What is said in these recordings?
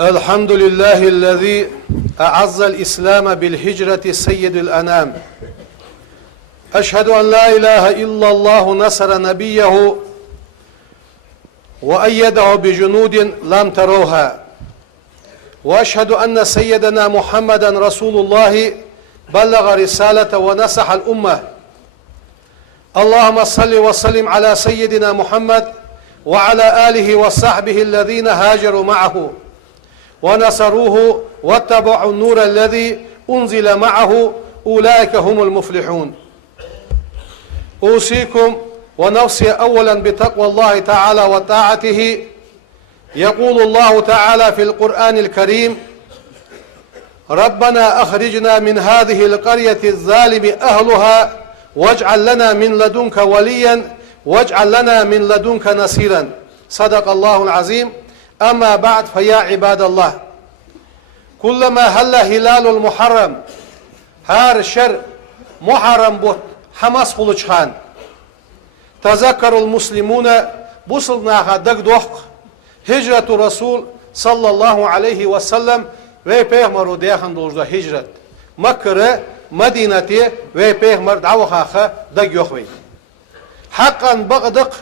الحمد لله الذي أعز الإسلام بالهجرة سيد الأنام. أشهد أن لا إله إلا الله نصر نبيه وأيده بجنود لم تروها، وأشهد أن سيدنا محمدا رسول الله بلغ رسالة ونصح الأمة. اللهم صل وسلم على سيدنا محمد وعلى آله وصحبه الذين هاجروا معه ونصروه واتبعوا النور الذي أنزل معه، أولئك هم المفلحون. أوصيكم ونفسي أولا بتقوى الله تعالى وطاعته. يقول الله تعالى في القرآن الكريم: ربنا أخرجنا من هذه القرية الظالم أهلها واجعل لنا من لدنك وليا واجعل لنا من لدنك نصيرا. صدق الله العظيم. أما بعد، فيا عباد الله، كلما هل هلال المحرم هار شر محرم بوت حماس خلوشخان تذكر المسلمون بوصلنا دق دوق هجرة رسول صلى الله عليه وسلم ve peygamber deyan dojda hicret Mekke'ye Medine'ye ve peygamber davaha da gökvey. Hakkan bagdık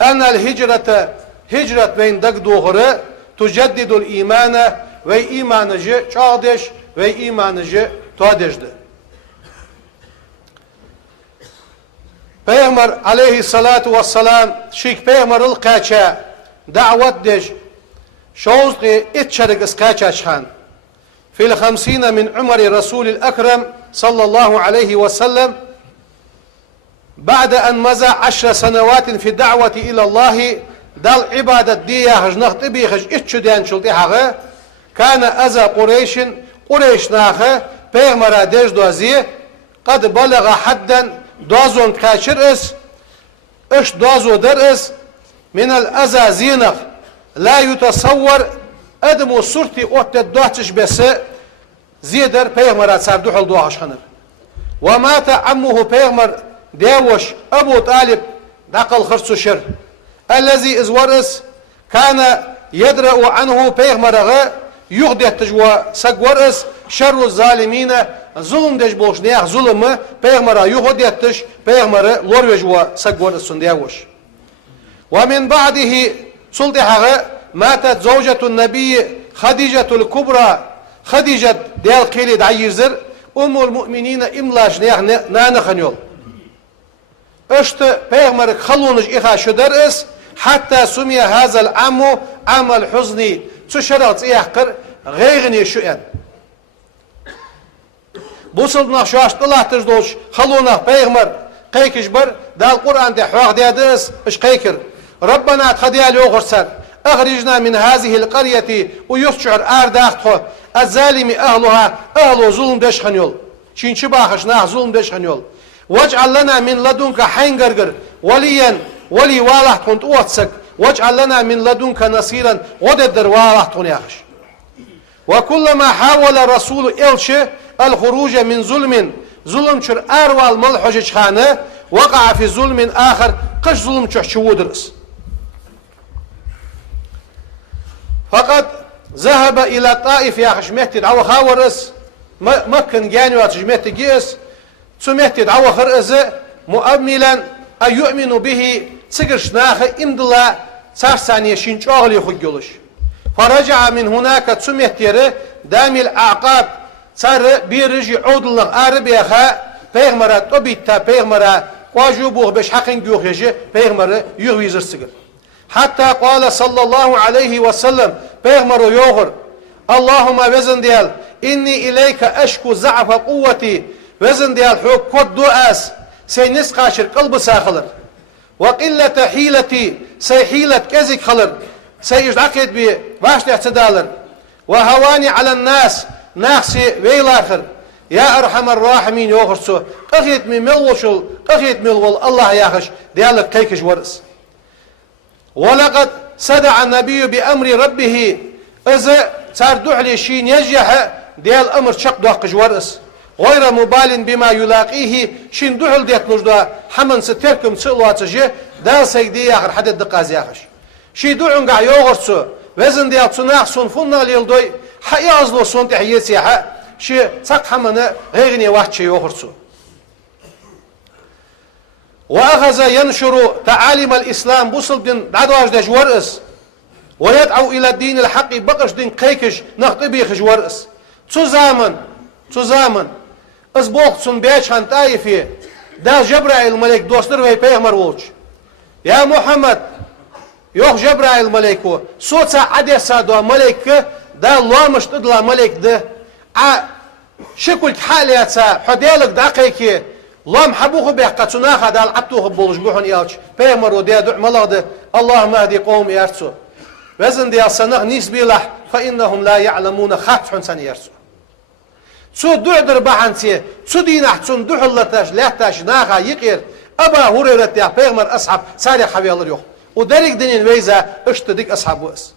enel hicrete hicret ve dak doğru tuceddidul imana ve imanıcı çağdeş ve imanıcı tuadeşdi. Peygamber aleyhissalatu vesselam şik peygamberil kaça davet deş şoğuzqi itçerik iskaça şan في 50 من عمر رسول الأكرم صلى الله عليه وسلم بعد أن مضى 10 سنوات في الدعوة إلى الله دل عبادة ديا هجنخ تبيخج اتشدين شلطيها كان أذى قريش ناخه بيغمر ديج دوزي قد بلغ حدا دوزون كاشر اش دوزو درس من الأذى زينخ لا يتصور ادمو صورتي اوت دوتش بس زيدر بيغمر سردوح الدوحش خنر. ومات عمه بيغمر ديوش ابو طالب دقل خرصو شر الذي ازورس كان يدرأ عنه بيغمر يغدي تجوا سقورس شر الظالمين ظلم دج بوش نيخ ظلم بيغمر يغدي تج بيغمر لوروجوا سقورس ديوش. ومن بعده سلطها ماتت زوجة النبي خديجة الكبرى خديجة ديال قيلي دعيزر أم المؤمنين إملاش نيخ نانخن اشت بيغمر خلونج إخا شدرس حتى سمي هذا العام عام الحزن تشرط إيحقر غيغني شؤن بوصلنا شواش طلع تجدوش خلونا بيغمر قيكش بر دا القرآن دي حواق دي دس اش قيكر ربنا تخديها ليوغرسر أخرجنا من هذه القرية ويشعر آرداخته الظالم أهلها أهل ظلم دشخن يول شين شباخشناه ظلم دشخن يول واجعل لنا من لدنك حينغرغر وليا ولي والله كنت أوتسك واجعل لنا من لدنك نصيرا وددر والله تنياخش. وكلما حاول رسول إلشي الخروج من ظلم شر أروال ملحج خانه وقع في ظلم آخر قش ظلم شو درس. فقد ذهب إلى طائف يا خش مهتد عو خاورس مكن جاني واتجمهت جيس سمهتد عو خرز مؤملا أن يؤمن به سجرش ناخ إمدلا صار ثانية شنشاغل يخجلش. فرجع من هناك سمهتير دام الأعقاب صار بيرجع عود الله عربي خا بيغمرة طبيتا بيغمرة واجبوه بش حقن جوخيجي بيغمرة يغويزر سجر حتى قال صلى الله عليه وسلم بيغمر يوغر اللهم وزن ديال إني إليك أشكو ضعف قوتي وزن ديال حق قد دؤاس سينس قاشر قلب ساخلر وقلة حيلتي سي حيلة كزك خلر سيجعقد بي باشت اعتدالر وهواني على الناس ناخسي ويلاخر يا أرحم الراحمين يوغر سو قخيت من ملوشل قخيت ملول الله ياخش ديالك كيكش ورس. ولقد صدع النبي بأمر ربه إذا صار دحلي شين يجح ديال أمر شق دوق جورس غير مبال بما يلاقيه شين دحل ديت نجدا حمن ستركم سلوات جه دال سيدي آخر حد الدقاز ياخش شي دعون قا يوغرسو وزن ديال صناع صن فنا ليلدوي حيازلو صن تحييسيها شي تقحمنا غيرني واحد شي يخرسو. وأخذ ينشر تعاليم الإسلام بوصل دين دعواج دج ورأس ويدعو إلى الدين الحق بقش دين قيكش نخطبيخ جورأس تزامن أسبوق سن بيش هان تايفي دا جبرائيل الملك دوستر وي بيغمر ووش يا محمد يوخ جبرائيل الملك صوتا عدسا دو ملك دا الله مشتدلا ملك ده شكل حالياتا حديلك دقيقي لام حبوخ به قطناخ دال عبتوخ بولش بوحن يالش بيغمر ودي دع ملاده اللهم اهدي قوم يرسو وزن دي السنغ نسبي له فإنهم لا يعلمون خاتحون سن يرسو سو دعدر بحنتي سو دين احتسون دحلتاش لحتاش ناخا يقير أبا هريرة يا بيغمر أصحاب ساري حبيالر يوخ ودريك دينين ويزا اشتدك أصحاب وأس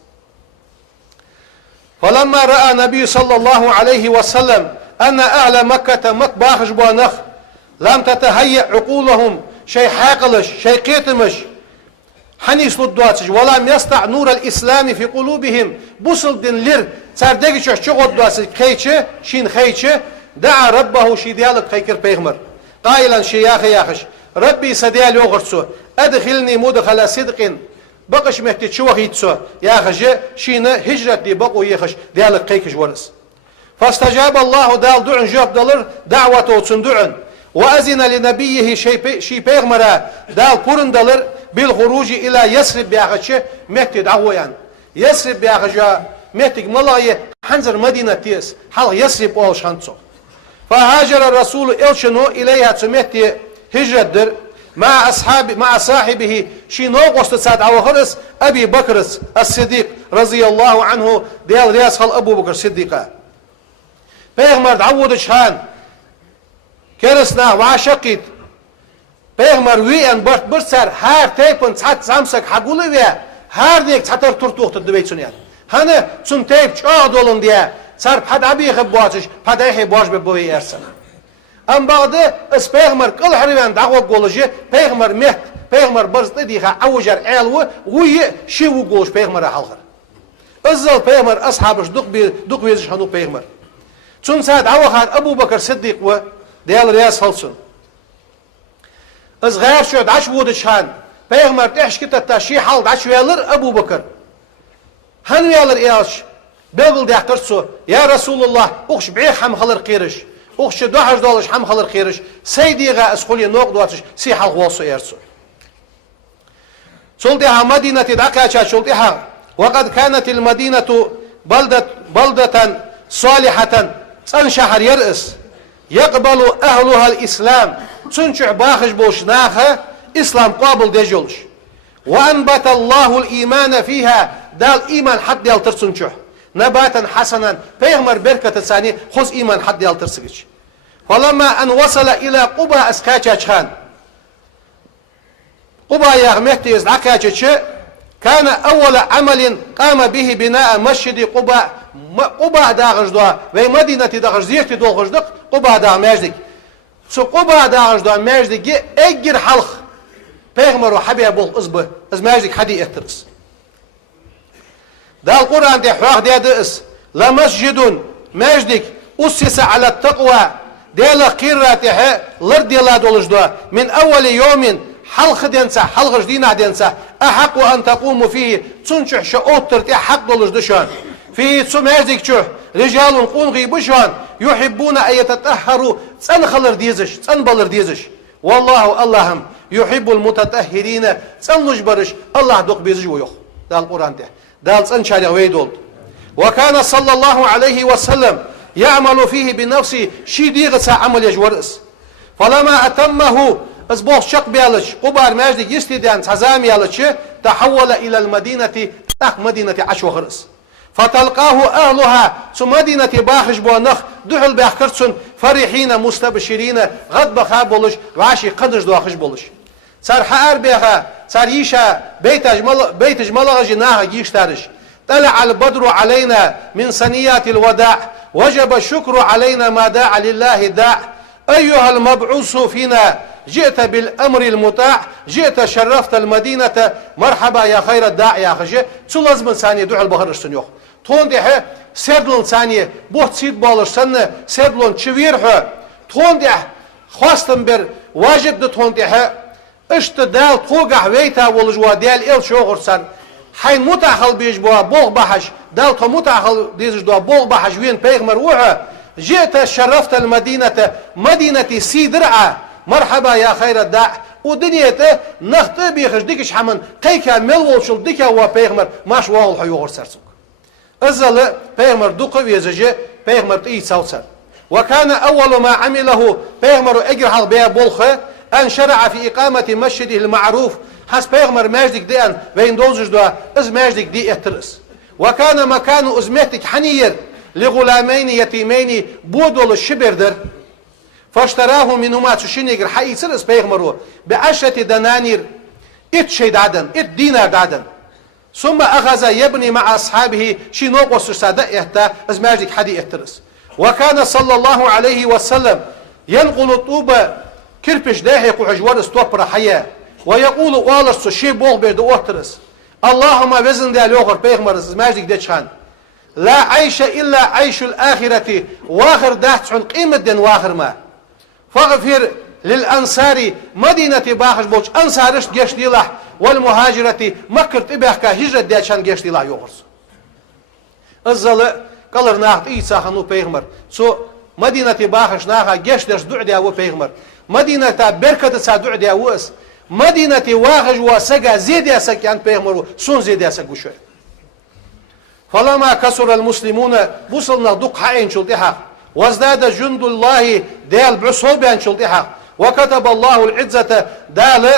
فلما رأى النبي صلى الله عليه وسلم أن أهل مكة باخش بوانخ لم تتهيأ عقولهم شيء حاقلش شيء قيتمش حنيس للدواتش ولم يستع نور الإسلام في قلوبهم بوصل دين لير ساردقش شغل دواتش خيتش شين خيتش دعا ربه شي ديالك خيكر بيغمر قائلا شي ياخش ربي سديال يغرسو أدخلني مدخل صدق بقش مهتد شو خيتسو ياخش شين هجرة دي بقو يخش ديالك خيكش ورس فاستجاب الله دال دعن جاب دلر دعوته تندعن وأذن لنبيه شي بيغمرا دال قرن دلر بالخروج إلى يسرب بياخش مهتد عويان يسرب بياخش مهتد ملاي حنزر مدينة تيس حال يسرب أولش هنسو فهاجر الرسول إلشنو إليها تمهتد هجرة در مع صاحبه شي نوقست ساد عوخرس أبي بكر الصديق رضي الله عنه ديال رياس خل أبو بكر الصديق بيغمر دعود شان كرسنا وعشقيت بيغمر ويان برسر هار تيبن تحت سامسك حقولي ويا هار ديك تحتر ترتوخت الدبيت سنيان هنا سن تيب چاه دولن ديا سر بحد عبي خبواتش بحد ايحي باش ببوي ارسنا ام بعد اس بيغمر كل حريوان دعوة قولجي بيغمر مهت بيغمر برزت ديخا عوجر عيلو وي شيو قولش بيغمر حلغر ازل بيغمر اصحابش دق بيزش هنو بيغمر سن ساد عوخان ابو بكر صديق و ديال رياس هلسن از غير شو دعش وودش هان بيغمر تحش كتا تاشي حال دعش ويالر ابو بكر هن ويالر ايالش بيقل ديحترسو يا رسول الله اخش بعيخ حم خلر قيرش اخش دوحش دولش حم خلر قيرش سيديغا اسخولي نوق دواتش سي حال غوصو يرسو سلطها مدينة دقاچا سلطها وقد كانت المدينة بلدة صالحة تن شهر يرأس يقبل أهلها الإسلام تنشع باخش بوشناخة إسلام قابل ديجولش وأنبت الله الإيمان فيها دال إيمان حد يلترسنشع نباتا حسنا فيغمر بركة ثانية خذ إيمان حد يلترسنش فلما أن وصل إلى قباء أسكاتشان قباء يغمهت يزعكاتش كان أول عمل قام به بناء مسجد قباء داغش دوا ومدينة داغش زيرت دولغش دق قباء داغ ماجدك سو قباء داغش دوا ماجدك اجر حلق بيغمر وحبيا بول ازبه از ماجدك حدي احترس دا القرآن دي حواق دي دئس لمسجد ماجدك أسس على التقوى ديلا قيراتها لردي لا دولش دوا من أول يوم حلق دينسا حلق جدينا دينسا أحق أن تقوم فيه تنشح شؤوت ترتي حق دولش دشان في تسمازك شو رجال قنغي بشان يحبون أن يتطهروا تنخلر ديزش تنبلر ديزش والله اللهم يحب المتطهرين تنجبرش الله دوق بيزج ويخ ده القرآن ده ده تنشاري ويدول وكان صلى الله عليه وسلم يعمل فيه بنفسه شديغة عمل يجورس فلما أتمه أسبوع شق بيالش قبار ماجد يستدان تزام يالش تحول إلى المدينة مدينة عشوخرس فتلقاه أهلها مدينة باخش بونخ دحل باخكرسون فرحين مستبشرين غد بخا بولش وعشي قدش دواخش بولش صار حار بيها صار يشا بيت جمال جناها يشتارش طلع البدر علينا من سنيات الوداع وجب الشكر علينا ما داع لله داع أيها المبعوث فينا جئت بالأمر المطاع جئت شرفت المدينة مرحبا يا خير الداعي يا خجي تلز من ثانية دعاء البهرشتن يوخ تون ده سردلون ثانية بوت سيد بالش سنة سردلون تشويره تون ده خواستم بر واجب ده تون ده اشت دال توقع ويتا والجوا دال إل شوغر سن حين متأخل بيجبوا بوغ بحش دال تو متأخل ديجدوا بوغ بحش وين بيغمر وها جئت شرفت المدينة مدينة سيدرعة مرحبا يا خير الداع ودنيته نخت بيخش ديكش حمن قيكا ملولشل ديكا و بيغمر ماش واول حيوغر سرسوك ازل بيغمر دوق ويزجي بيغمر تي سوسر وكان أول ما عمله بيغمر اجرحل بيا بولخه أن شرع في إقامة مسجده المعروف حس بيغمر ماجدك دي أن بين دوزج دوا از ماجدك دي اترس وكان مكان ازمتك حنير لغلامين يتيمين بودول الشبردر فاشتراه منهما تشينيغر حي سرس بيغمرو ب10 دنانير شيد عدن دينار عدن ثم أخذ يبني مع أصحابه شينوق وسرسادة إهتا از ماجدك حدي اترس وكان صلى الله عليه وسلم ينقل الطوبة كربش داهي قحجوار استوبر حياة ويقول والرسو شي بوغ بيدو اترس اللهم وزن دي اليوغر بيغمر از ماجدك دي چان لا عيش إلا عيش الآخرة واخر دهت عن قيمة دين واخر ما فاغفر للأنصار مدينة باخش بوش أنصارش جيش ديلاح والمهاجرة مكرت إباحكا هجرة ديشان جيش ديلاح يوغرس الزل قالر ناخت إيسا خانو بيغمر سو مدينة باخش ناخا جيش ديش دع دياو بيغمر مدينة بركة سا دع دياوس مدينة واخش واسقا زيد ياسك يعني بيغمرو سون زيد ياسك وشوي فلما كسر المسلمون وصلنا دق حين شلطها وازداد جند الله دال بعصوبة شلطها وكتب الله العزة دال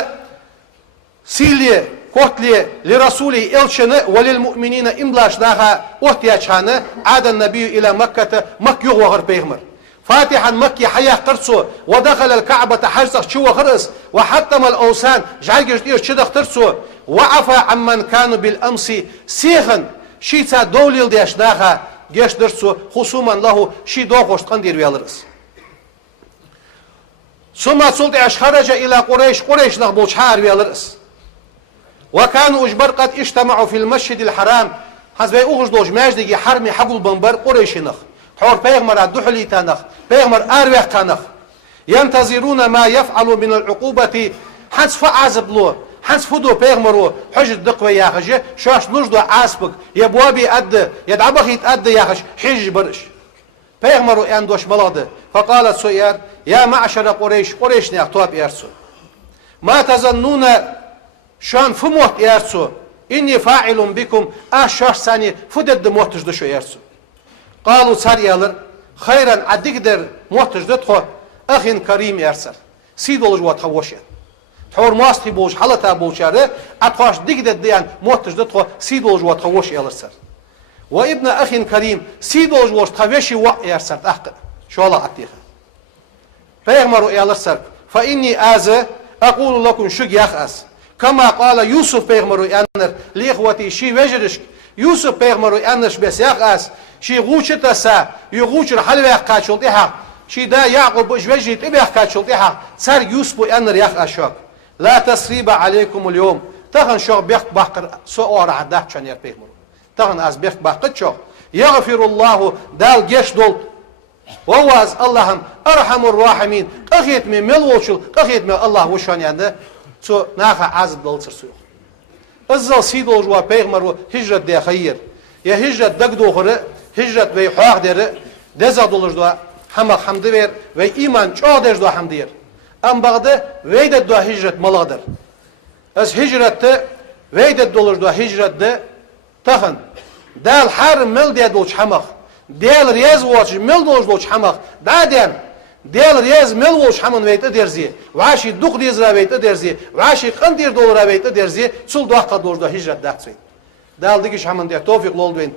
سيلية كوتلية لرسوله إلشن وللمؤمنين إملاش ناها واتياشان عاد النبي إلى مكة مكة يغوغر بيغمر فاتحا مكي حياه قرصو ودخل الكعبة حجزق شو خرس وحتم الأوسان جعل جدير شدق ترسو وعفى عمن كانوا بالأمس سيخن شيتا دوليل ديش داخا جيش درسو خصوما له شي دوغوش تقندير ويالرس ثم سلطعش خرج إلى قريش نغبوش حار ويالرس وكانوا اجبر قد اجتمعوا في المسجد الحرام حسب اوغش دوش ماجدي حرمي حقل بنبر قريش نخ حور بيغمر الدحلي تنخ بيغمر اروح تنخ ينتظرون ما يفعل من العقوبة حس فعزب له حس فدو بيغمرو حجة دقوة يا خجي شاش نجدو عاسبك يبوابي أد يدعبخ يتأد يا خش حج برش بيغمرو اندوش بلاده فقالت سويار يا معشر قريش نيختواب يرسو ما تظنون شان فموت يرسو إني فاعل بكم شاش ثانية فدد موتش دشو يرسو قالوا ساريالر خيرا عدقدر موتش دتخو أخ كريم يرسل سيد ولجوات خوشيت حور ماستي بوش حالتا بوشاره اتخاش ديگد ديان موتش دتخو سيدولج وتخوش يالرسر وابن اخ كريم سيدولج وش تخوشي وا يرسر اخ شو الله اتيخ فيغمروا يالرسر فاني اقول لكم شق يخس كما قال يوسف بيغمروا انر لاخوتي شي وجرش يوسف بيغمروا انش بس يخس شي غوچتسا يغوچر حلوه قاچلتها شي دا يعقوب وجوجي تبيخ قاچلتها سر يوسف انر يخ اشاك لا تسريب عليكم اليوم تغن شو بيخت باقر سو اور عده چن ير بيمرو تغن از بيخت باقر شو يغفر الله دال جيش دول وواز اللهم ارحم الراحمين قخيت من ملوشل قخيت من الله وشان ينده سو ناخ عزب دول سرسو ازل سيدول جو بيغمرو هجرت دي خير يا هجرت دغدو خره هجرت بي حق در دزا دولر دو حمد ver ve iman ço der do hamdir am bagda veyde do hicret maladır az hicrette veyde dolur do hicrette tahan dal har mil de do çhamak del rez watch mil do çhamak daden del rez mil watch haman veyte derzi vashi duq dizra veyte derzi vashi qandir dolara veyte derzi sul do haqqa do hicret daxtsi dal digish haman de tawfiq lolbein